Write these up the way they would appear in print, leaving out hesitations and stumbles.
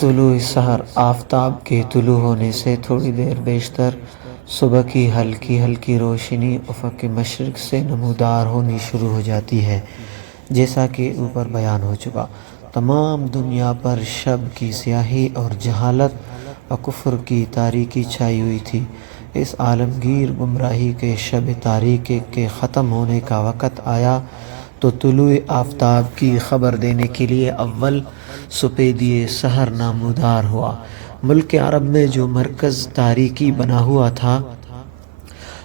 طلوع سحر آفتاب کے طلوع ہونے سے تھوڑی دیر بیشتر صبح کی ہلکی ہلکی روشنی افق مشرق سے نمودار ہونی شروع ہو جاتی ہے۔ جیسا کہ اوپر بیان ہو چکا، تمام دنیا پر شب کی سیاہی اور جہالت و کفر کی تاریکی چھائی ہوئی تھی۔ اس عالمگیر گمراہی کے شب تاریکی کے ختم ہونے کا وقت آیا تو طلوع آفتاب کی خبر دینے کے لیے اول سپیدی سحر نمودار ہوا۔ ملک عرب میں جو مرکز تاریکی بنا ہوا تھا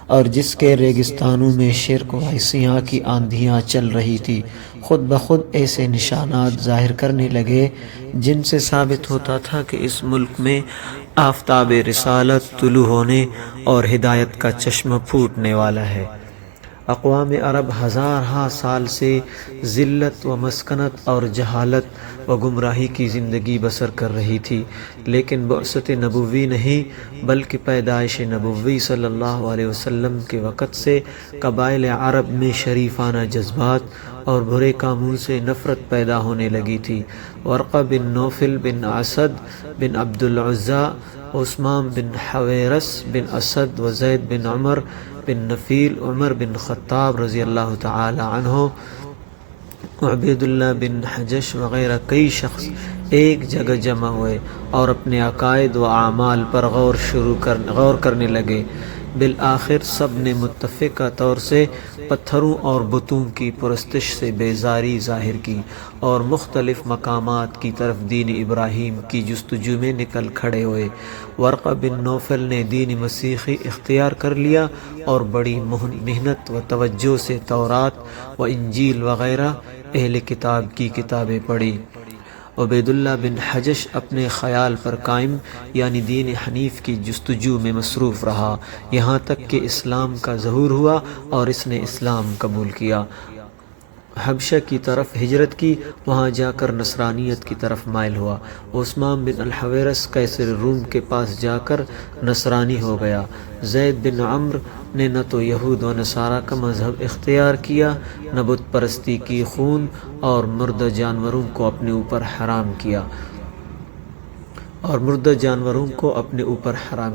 اور جس کے ریگستانوں میں شرک و عصیاں کی آندھیاں چل رہی تھی، خود بخود ایسے نشانات ظاہر کرنے لگے جن سے ثابت ہوتا تھا کہ اس ملک میں آفتاب رسالت طلوع ہونے اور ہدایت کا چشمہ پھوٹنے والا ہے۔ اقوام عرب ہزارہا سال سے ذلت و مسکنت اور جہالت و گمراہی کی زندگی بسر کر رہی تھی، لیکن بعثت نبوی نہیں بلکہ پیدائش نبوی صلی اللہ علیہ وسلم کے وقت سے قبائل عرب میں شریفانہ جذبات اور برے کاموں سے نفرت پیدا ہونے لگی تھی۔ ورقہ بن نوفل بن اسد بن عبد العزیٰ، عثمان بن حویرث بن اسد و زید بن عمر بن نفیل، عمر بن خطاب رضی اللہ تعالی عنہ، عبید اللہ بن حجش وغیرہ کئی شخص ایک جگہ جمع ہوئے اور اپنے عقائد و اعمال پر غور کرنے لگے۔ بالآخر سب نے متفقہ طور سے پتھروں اور بتوں کی پرستش سے بیزاری ظاہر کی اور مختلف مقامات کی طرف دین ابراہیم کی جستجو میں نکل کھڑے ہوئے۔ ورقہ بن نوفل نے دین مسیحی اختیار کر لیا اور بڑی محنت و توجہ سے تورات و انجیل وغیرہ اہل کتاب کی کتابیں پڑھی۔ عبید اللہ بن حجش اپنے خیال پر قائم یعنی دین حنیف کی جستجو میں مصروف رہا، یہاں تک کہ اسلام کا ظہور ہوا اور اس نے اسلام قبول کیا۔ حبشہ کی طرف ہجرت کی، وہاں جا کر نصرانیت کی طرف مائل ہوا۔ عثمان بن الحویرث قیصر روم کے پاس جا کر نصرانی ہو گیا۔ زید بن عمر نے نہ تو یہود و نصارہ کا مذہب اختیار کیا، نہ بت پرستی کی، خون اور مردہ جانوروں کو اپنے اوپر حرام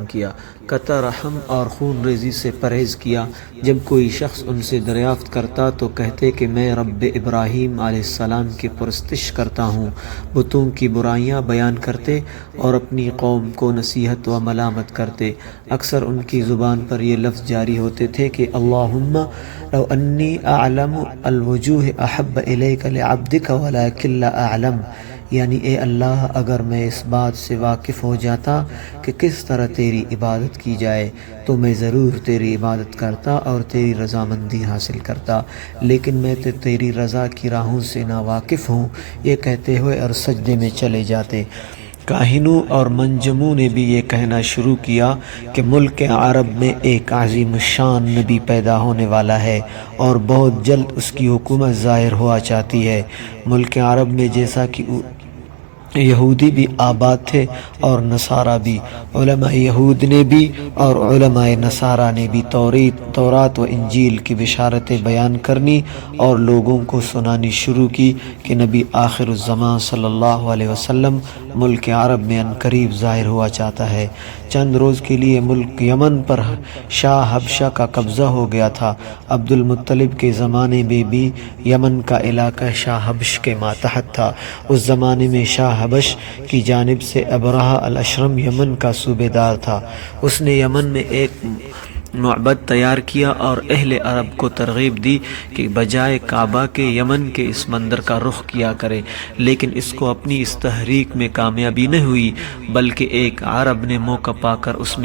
کیا، قطع رحم اور خون ریزی سے پرہیز کیا۔ جب کوئی شخص ان سے دریافت کرتا تو کہتے کہ میں رب ابراہیم علیہ السلام کی پرستش کرتا ہوں، بتوں کی برائیاں بیان کرتے اور اپنی قوم کو نصیحت و ملامت کرتے۔ اکثر ان کی زبان پر یہ لفظ جاری ہوتے تھے کہ اللہم لو انی اعلم الوجوہ احب الیک لعبدک ولکن لا اعلم، یعنی اے اللہ اگر میں اس بات سے واقف ہو جاتا کہ کس طرح تیری عبادت کی جائے تو میں ضرور تیری عبادت کرتا اور تیری رضامندی حاصل کرتا، لیکن میں تو تیری رضا کی راہوں سے ناواقف ہوں۔ یہ کہتے ہوئے اور سجدے میں چلے جاتے۔ کاہنوں اور منجموں نے بھی یہ کہنا شروع کیا کہ ملک عرب میں ایک عظیم الشان نبی پیدا ہونے والا ہے اور بہت جلد اس کی حکومت ظاہر ہوا چاہتی ہے۔ ملک عرب میں جیسا کہ یہودی بھی آباد تھے اور نصارہ بھی، علماء یہود نے بھی اور علماء نصارہ نے بھی تورات و انجیل کی بشارتیں بیان کرنی اور لوگوں کو سنانی شروع کی کہ نبی آخر الزمان صلی اللہ علیہ وسلم ملک عرب میں عنقریب ظاہر ہوا چاہتا ہے۔ چند روز کے لیے ملک یمن پر شاہ حبشہ کا قبضہ ہو گیا تھا۔ عبد المطلب کے زمانے میں بھی یمن کا علاقہ شاہ حبش کے ماتحت تھا۔ اس زمانے میں شاہ حبش کی جانب سے ابرہہ الاشرم یمن کا صوبے دار تھا۔ اس نے یمن میں ایک معبد تیار کیا اور اہل عرب کو ترغیب دی کہ بجائے کعبہ کے یمن کے اس مندر کا رخ کیا کرے، لیکن اس کو اپنی اس تحریک میں کامیابی نہ ہوئی، بلکہ ایک عرب نے موقع پا کر اس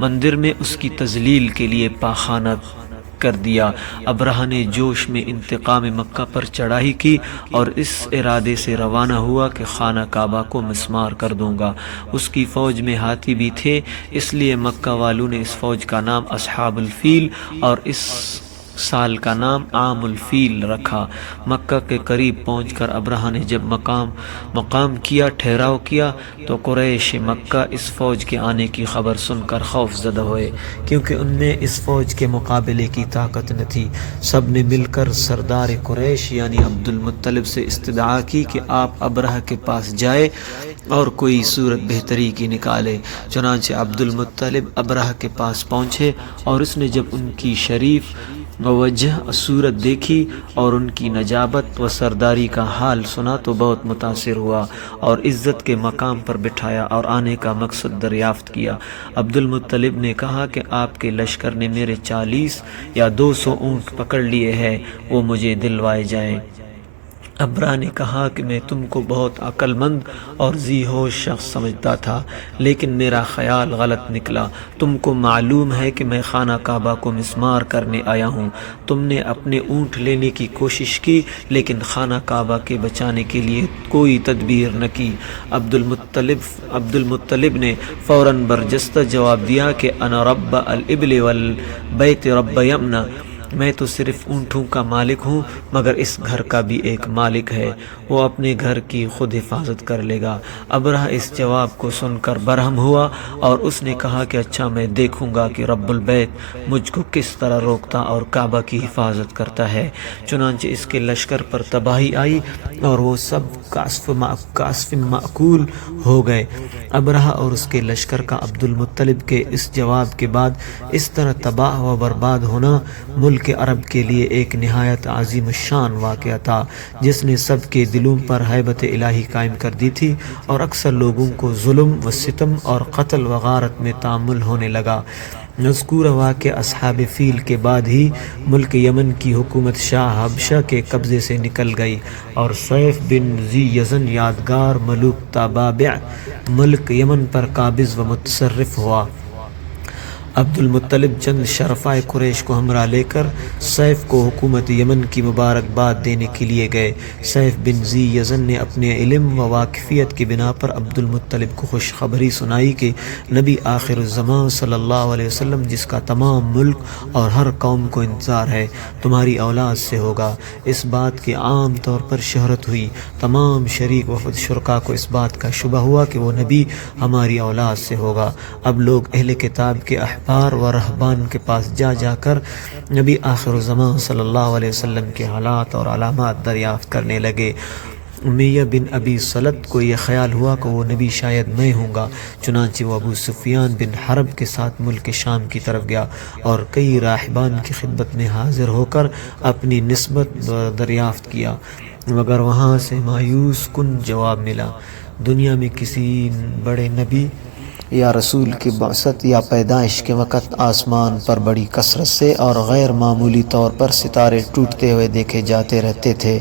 مندر میں اس کی تذلیل کے لیے پاخانہ کر دیا۔ ابرہہ نے جوش میں انتقام مکہ پر چڑھائی کی اور اس ارادے سے روانہ ہوا کہ خانہ کعبہ کو مسمار کر دوں گا۔ اس کی فوج میں ہاتھی بھی تھے، اس لیے مکہ والوں نے اس فوج کا نام اصحاب الفیل اور اس سال کا نام عام الفیل رکھا۔ مکہ کے قریب پہنچ کر ابرہہ نے جب مقام کیا، ٹھہراؤ کیا، تو قریش مکہ اس فوج کے آنے کی خبر سن کر خوف زدہ ہوئے، کیونکہ ان میں اس فوج کے مقابلے کی طاقت نہ تھی۔ سب نے مل کر سردار قریش یعنی عبد المطلب سے استدعا کی کہ آپ ابرہہ کے پاس جائے اور کوئی صورت بہتری کی نکالے۔ چنانچہ عبد المطلب ابرہہ کے پاس پہنچے اور اس نے جب ان کی شریف وجہ صورت دیکھی اور ان کی نجابت و سرداری کا حال سنا تو بہت متاثر ہوا اور عزت کے مقام پر بٹھایا اور آنے کا مقصد دریافت کیا۔ عبد المطلب نے کہا کہ آپ کے لشکر نے میرے 40 یا 200 اونٹ پکڑ لیے ہیں، وہ مجھے دلوائے جائیں۔ ابرہ نے کہا کہ میں تم کو بہت عقل مند اور ذی ہوش شخص سمجھتا تھا، لیکن میرا خیال غلط نکلا۔ تم کو معلوم ہے کہ میں خانہ کعبہ کو مسمار کرنے آیا ہوں۔ تم نے اپنے اونٹ لینے کی کوشش کی لیکن خانہ کعبہ کے بچانے کے لیے کوئی تدبیر نہ کی۔ عبد المطلب نے فوراً برجستہ جواب دیا کہ انا رب الابل والبیت رب یمنہ، میں تو صرف اونٹوں کا مالک ہوں مگر اس گھر کا بھی ایک مالک ہے، وہ اپنے گھر کی خود حفاظت کر لے گا۔ ابرہ اس جواب کو سن کر برہم ہوا اور اس نے کہا کہ اچھا، میں دیکھوں گا کہ رب البیت مجھ کو کس طرح روکتا اور کعبہ کی حفاظت کرتا ہے۔ چنانچہ اس کے لشکر پر تباہی آئی اور وہ سب کاسف معقول ہو گئے۔ ابرہ اور اس کے لشکر کا عبد المطلب کے اس جواب کے بعد اس طرح تباہ و برباد ہونا ملک عرب کے لیے ایک نہایت عظیم الشان واقعہ تھا، جس نے سب کے دلوں پر ہیبت الہی قائم کر دی تھی اور اکثر لوگوں کو ظلم و ستم اور قتل و غارت میں تعامل ہونے لگا۔ مذکورہ واقعہ اصحاب فیل کے بعد ہی ملک یمن کی حکومت شاہ حبشہ کے قبضے سے نکل گئی اور سیف بن ذی یزن یادگار ملوک تبابع ملک یمن پر قابض و متصرف ہوا۔ عبد المطلب چند شرفائے قریش کو ہمراہ لے کر سیف کو حکومت یمن کی مبارکباد دینے کے لیے گئے۔ سیف بن ذی یزن نے اپنے علم و واقفیت کی بنا پر عبد المطلب کو خوشخبری سنائی کہ نبی آخر الزمان صلی اللہ علیہ وسلم، جس کا تمام ملک اور ہر قوم کو انتظار ہے، تمہاری اولاد سے ہوگا۔ اس بات کی عام طور پر شہرت ہوئی۔ تمام شریک وفد شرکا کو اس بات کا شبہ ہوا کہ وہ نبی ہماری اولاد سے ہوگا۔ اب لوگ اہل کتاب کے احبار و رہبان کے پاس جا کر نبی آخر الزمان صلی اللہ علیہ وسلم کے حالات اور علامات دریافت کرنے لگے۔ امیہ بن ابی سلط کو یہ خیال ہوا کہ وہ نبی شاید میں ہوں گا، چنانچہ وہ ابو سفیان بن حرب کے ساتھ ملک شام کی طرف گیا اور کئی راہبان کی خدمت میں حاضر ہو کر اپنی نسبت دریافت کیا، مگر وہاں سے مایوس کن جواب ملا۔ دنیا میں کسی بڑے نبی یا رسول کی بعثت یا پیدائش کے وقت آسمان پر بڑی کثرت سے اور غیر معمولی طور پر ستارے ٹوٹتے ہوئے دیکھے جاتے رہتے تھے۔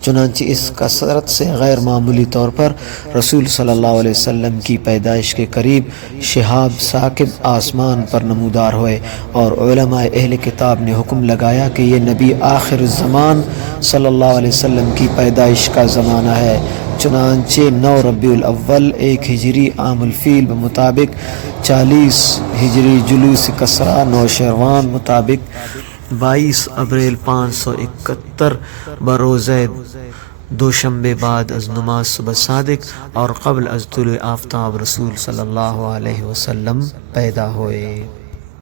چنانچہ اس کثرت سے غیر معمولی طور پر رسول صلی اللہ علیہ وسلم کی پیدائش کے قریب شہاب ثاقب آسمان پر نمودار ہوئے اور علماء اہل کتاب نے حکم لگایا کہ یہ نبی آخر الزمان صلی اللہ علیہ وسلم کی پیدائش کا زمانہ ہے۔ چنانچہ 9 ربیع الاول 1 ہجری عام الفیل بمطابق 40 ہجری جلوس کسریٰ نوشروان مطابق 22 اپریل 571 بروز دوشنبے بعد از نماز صبح صادق اور قبل از طلوع آفتاب رسول صلی اللہ علیہ وسلم پیدا ہوئے۔